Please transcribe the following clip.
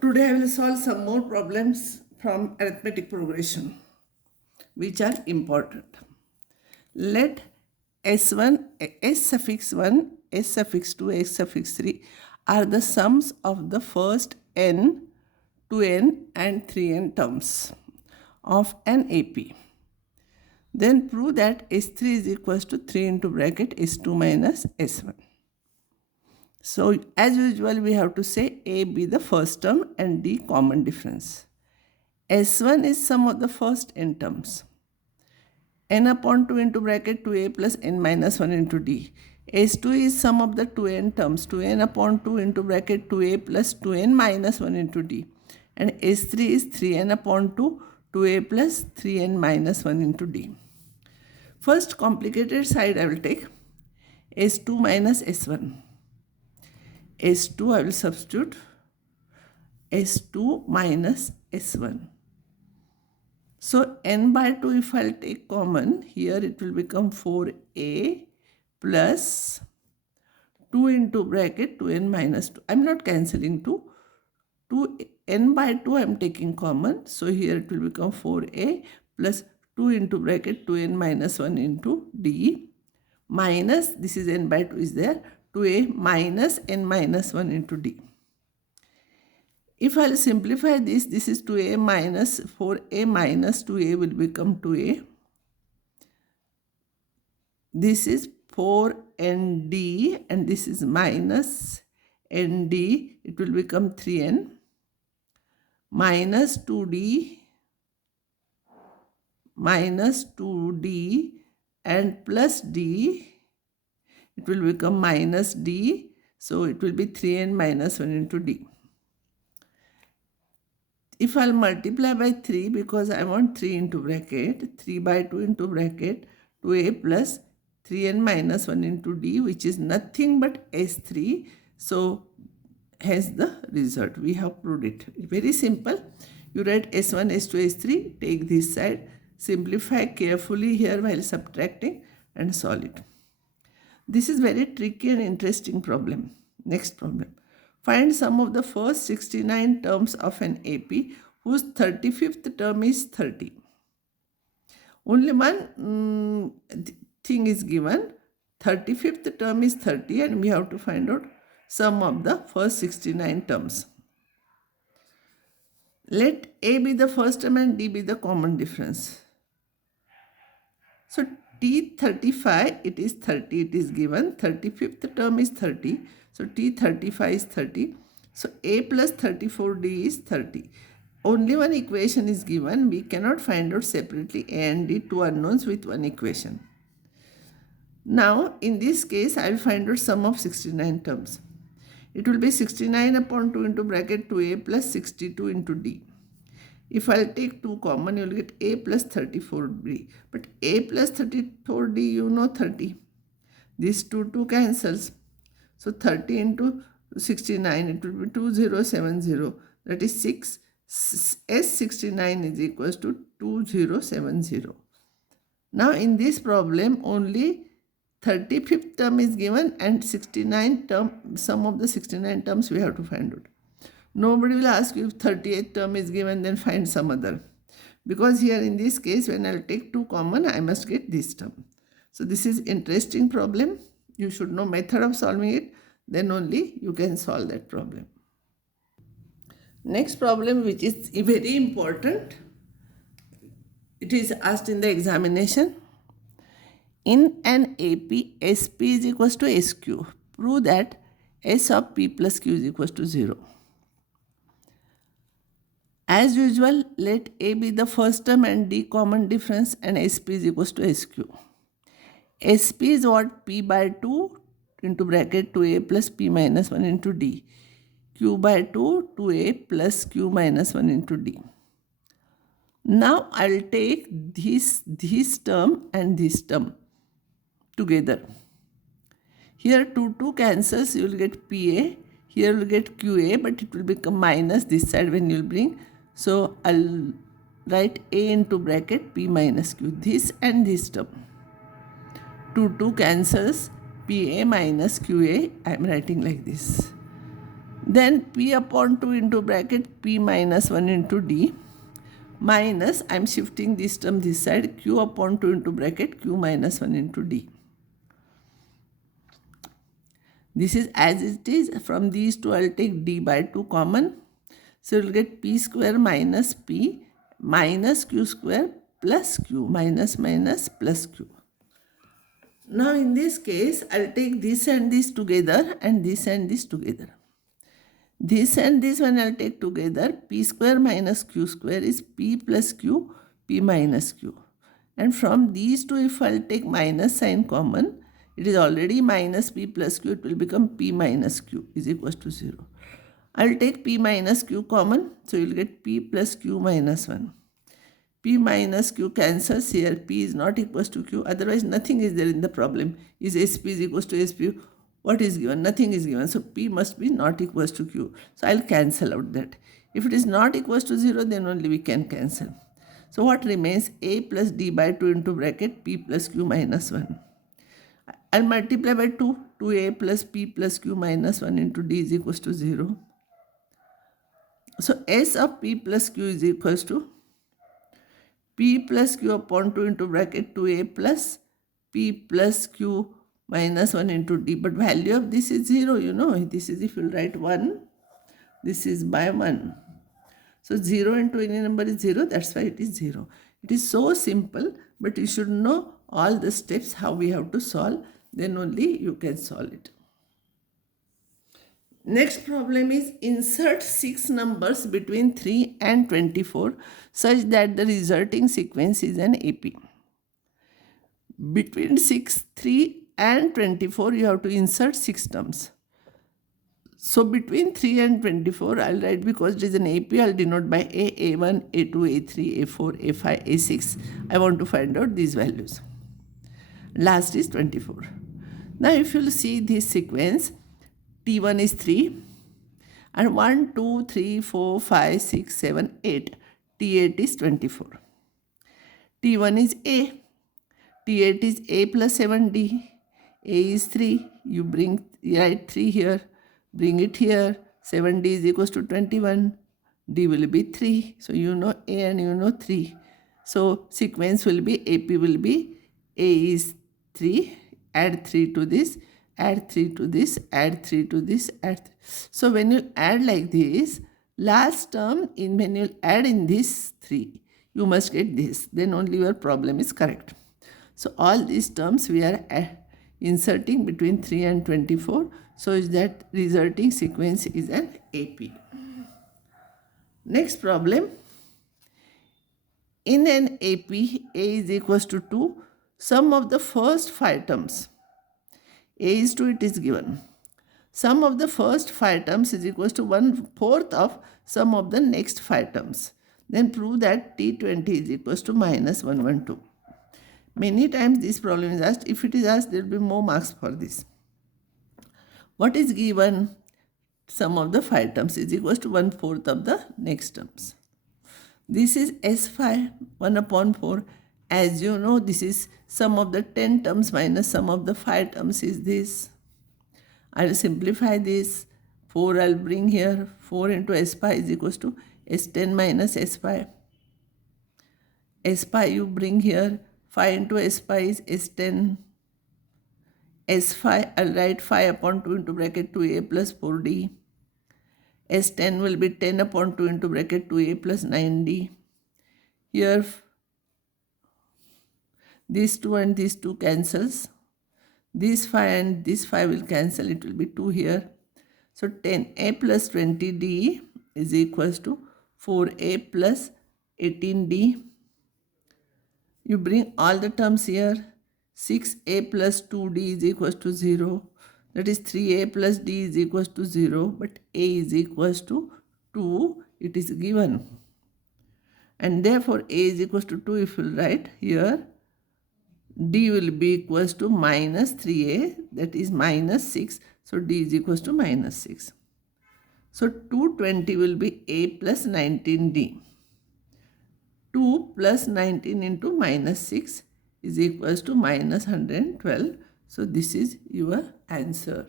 Today I will solve some more problems from arithmetic progression which are important. Let S1, S suffix 1, S suffix 2, S suffix 3 are the sums of the first n, 2n and 3n terms of an AP. Then prove that S3 is equals to 3 into bracket S2 minus S1. So as usual we have to say A be the first term and D common difference. S1 is sum of the first n terms. N upon 2 into bracket 2a plus n minus 1 into d. S2 is sum of the 2n terms. 2n upon 2 into bracket 2a plus 2n minus 1 into d. And S3 is 3n upon 2, 2a plus 3n minus 1 into d. First complicated side I will take S2 minus S1. S2 I will substitute S2 minus S1. So n by 2 if I will take common, here it will become 4a plus 2 into bracket 2n minus 2. I am not cancelling 2. N by 2 I am taking common. So here it will become 4a plus 2 into bracket 2n minus 1 into d minus, this is n by 2 is there, 2a minus n minus 1 into d. If I will simplify this, this is 2a minus 4a minus 2a will become 2a. This is 4nd and this is minus nd. It will become 3n minus 2d minus 2d and plus d. It will become minus d. So it will be 3n minus 1 into d. If I'll multiply by 3, because I want 3 into bracket, 3 by 2 into bracket, 2a plus 3n minus 1 into d, which is nothing but S3. So, hence the result. We have proved it. Very simple. You write S1, S2, S3, take this side, simplify carefully here while subtracting and solve it. This is very tricky and interesting problem. Next problem. Find sum of the first 69 terms of an AP whose 35th term is 30. Only one thing is given. 35th term is 30 and we have to find out sum of the first 69 terms. Let A be the first term and D be the common difference. So T35, it is 30, it is given. 35th term is 30. So T35 is 30. So A plus 34D is 30. Only one equation is given. We cannot find out separately A and D, two unknowns with one equation. Now, in this case, I will find out sum of 69 terms. It will be 69 upon 2 into bracket 2A plus 62 into D. If I'll take 2 common, you will get A plus 34D. But A plus 34D, you know 30. These 2 cancels. So 30 into 69, it will be 2070. That is 6. S69 is equals to 2070. Now in this problem, only 35th term is given and 69 term, sum of the 69 terms we have to find out. Nobody will ask you if 38th term is given, then find some other. Because here in this case, when I will take 2 common, I must get this term. So this is interesting problem. You should know method of solving it. Then only you can solve that problem. Next problem, which is very important. It is asked in the examination. In an AP, SP is equals to SQ. Prove that S of P plus Q is equals to 0. As usual, let A be the first term and D common difference and SP is equals to SQ. SP is what? P by 2 into bracket 2A plus P minus 1 into D. Q by 2, 2A plus Q minus 1 into D. Now, I will take this term and this term together. Here 2 cancels, you will get PA. Here you will get QA, but it will become minus this side when you will bring. So I'll write A into bracket P minus Q. This and this term. 2 cancels, PA minus QA. I am writing like this. Then P upon 2 into bracket P minus 1 into D minus, I am shifting this term this side, Q upon 2 into bracket Q minus 1 into D. This is as it is. From these two, I will take D by 2 common. So you will get P square minus P minus Q square plus Q, minus minus plus Q. Now in this case, I will take this and this together and this and this together. This and this one I will take together. P square minus Q square is P plus Q, P minus Q. And from these two, if I will take minus sign common, it is already minus P plus Q, it will become P minus Q is equals to 0. I will take P minus Q common, so you will get P plus Q minus 1. P minus Q cancels here, P is not equals to Q, otherwise nothing is there in the problem. Is SP is equals to SP? What is given? Nothing is given, so P must be not equals to Q. So I will cancel out that. If it is not equals to 0, then only we can cancel. So what remains? A plus D by 2 into bracket P plus Q minus 1. I'll multiply by 2. 2A plus P plus Q minus 1 into D is equals to 0. So S of P plus Q is equals to P plus Q upon 2 into bracket 2A plus P plus Q minus 1 into D. But value of this is 0, you know. This is, if you write 1, this is by 1. So 0 into any number is 0, that's why it is 0. It is so simple, but you should know all the steps how we have to solve, then only you can solve it. Next problem is insert 6 numbers between 3 and 24 such that the resulting sequence is an AP. Between 6, 3 and 24 you have to insert 6 terms. So between 3 and 24 I will write, because it is an AP, I will denote by A, A1, A2, A3, A4, A5, A6. I want to find out these values. Last is 24. Now if you will see this sequence, T1 is 3 and 1, 2, 3, 4, 5, 6, 7, 8. T8 is 24. T1 is A. T8 is A plus 7D. A is 3. You write 3 here. Bring it here. 7D is equals to 21. D will be 3. So you know A and you know 3. So sequence will be, AP will be, A is 3. Add 3 to this. Add 3 to this, add 3 to this, add 3. So when you add like this, last term, when you add in this 3, you must get this. Then only your problem is correct. So all these terms we are inserting between 3 and 24. So is that resulting sequence is an AP. Next problem. In an AP, A is equals to 2. Sum of the first 5 terms. A is 2, it is given. Sum of the first 5 terms is equals to 1/4 of sum of the next 5 terms. Then prove that T20 is equals to minus 112. Many times this problem is asked. If it is asked, there will be more marks for this. What is given? Sum of the 5 terms is equals to 1/4 of the next terms. This is S5, 1 upon 4. As you know, this is sum of the 10 terms minus sum of the 5 terms is this. I will simplify this. 4 I will bring here. 4 into S pi is equals to S10 minus S pi. S pi you bring here. 5 into S pi is S10. S5 I will write 5 upon 2 into bracket 2A plus 4D. S10 will be 10 upon 2 into bracket 2A plus 9D. Here these 2 and these 2 cancels. This 5 and this 5 will cancel. It will be 2 here. So 10A plus 20D is equals to 4A plus 18D. You bring all the terms here. 6A plus 2D is equals to 0. That is 3A plus D is equals to 0. But A is equals to 2. It is given. And therefore A is equals to 2. If you write here, D will be equals to minus 3A, that is minus 6. So D is equals to minus 6. So 220 will be A plus 19D. 2 plus 19 into minus 6 is equals to minus 112. So this is your answer.